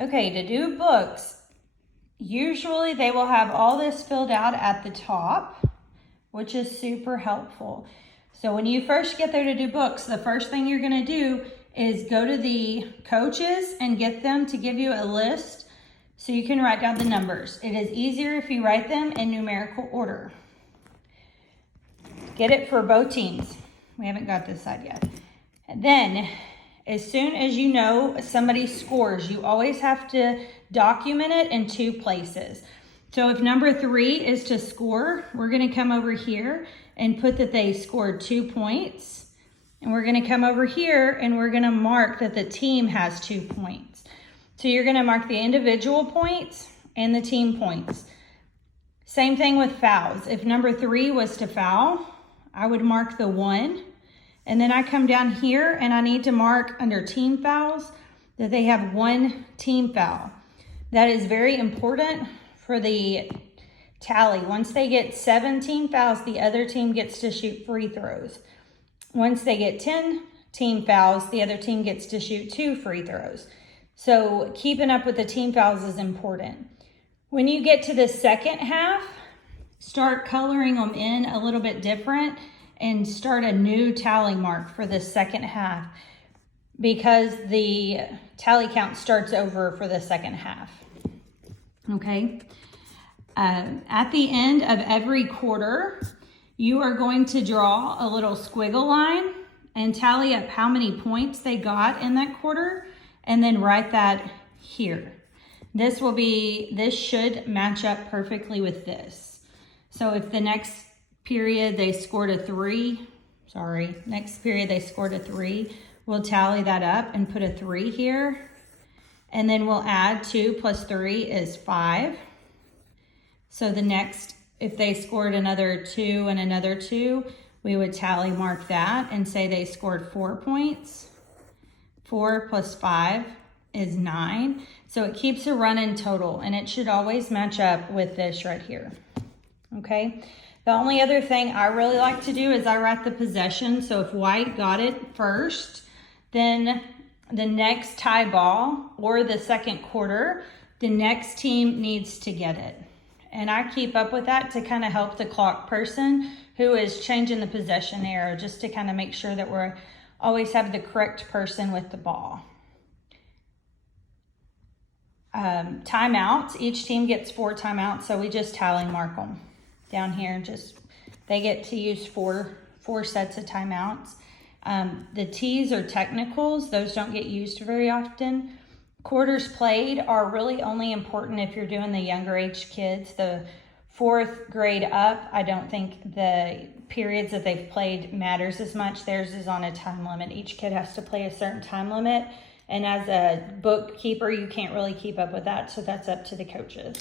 Okay, to do books, usually they will have all this filled out at the top, which is super helpful. So when you first get there to do books, the first thing you're gonna do is go to the coaches and get them to give you a list so you can write down the numbers. It is easier if you write them in numerical order. Get it for both teams. We haven't got this side yet. And then, as soon as you know somebody scores, you always have to document it in 2 places. So if number 3 is to score, we're gonna come over here and put that they scored 2 points. And we're gonna come over here and we're gonna mark that the team has 2 points. So you're gonna mark the individual points and the team points. Same thing with fouls. If number 3 was to foul, I would mark the 1. And then I come down here and I need to mark under team fouls that they have 1 team foul. That is very important for the tally. Once they get 7 team fouls, the other team gets to shoot free throws. Once they get 10 team fouls, the other team gets to shoot 2 free throws. So keeping up with the team fouls is important. When you get to the second half, start coloring them in a little bit different and start a new tally mark for the second half because the tally count starts over for the second half. Okay. At the end of every quarter, you are going to draw a little squiggle line and tally up how many points they got in that quarter and then write that here. This should match up perfectly with this. So if the next period they scored a 3, we'll tally that up and put a 3 here. And then we'll add 2 plus 3 is 5. So the next, if they scored another 2 and another 2, we would tally mark that and say they scored 4 points. 4 plus 5 is 9. So it keeps a running total and it should always match up with this right here. Okay. The only other thing I really like to do is I write the possession. So if white got it first, then the next tie ball or the second quarter, the next team needs to get it. And I keep up with that to kind of help the clock person who is changing the possession arrow, just to kind of make sure that we're always have the correct person with the ball. Timeouts, each team gets 4 timeouts, so we just tally mark them down here. They get to use four sets of timeouts. The T's are technicals. Those don't get used very often. Quarters played are really only important if you're doing the younger age kids. The 4th grade up, I don't think the periods that they've played matters as much. Theirs is on a time limit. Each kid has to play a certain time limit. And as a bookkeeper, you can't really keep up with that. So that's up to the coaches.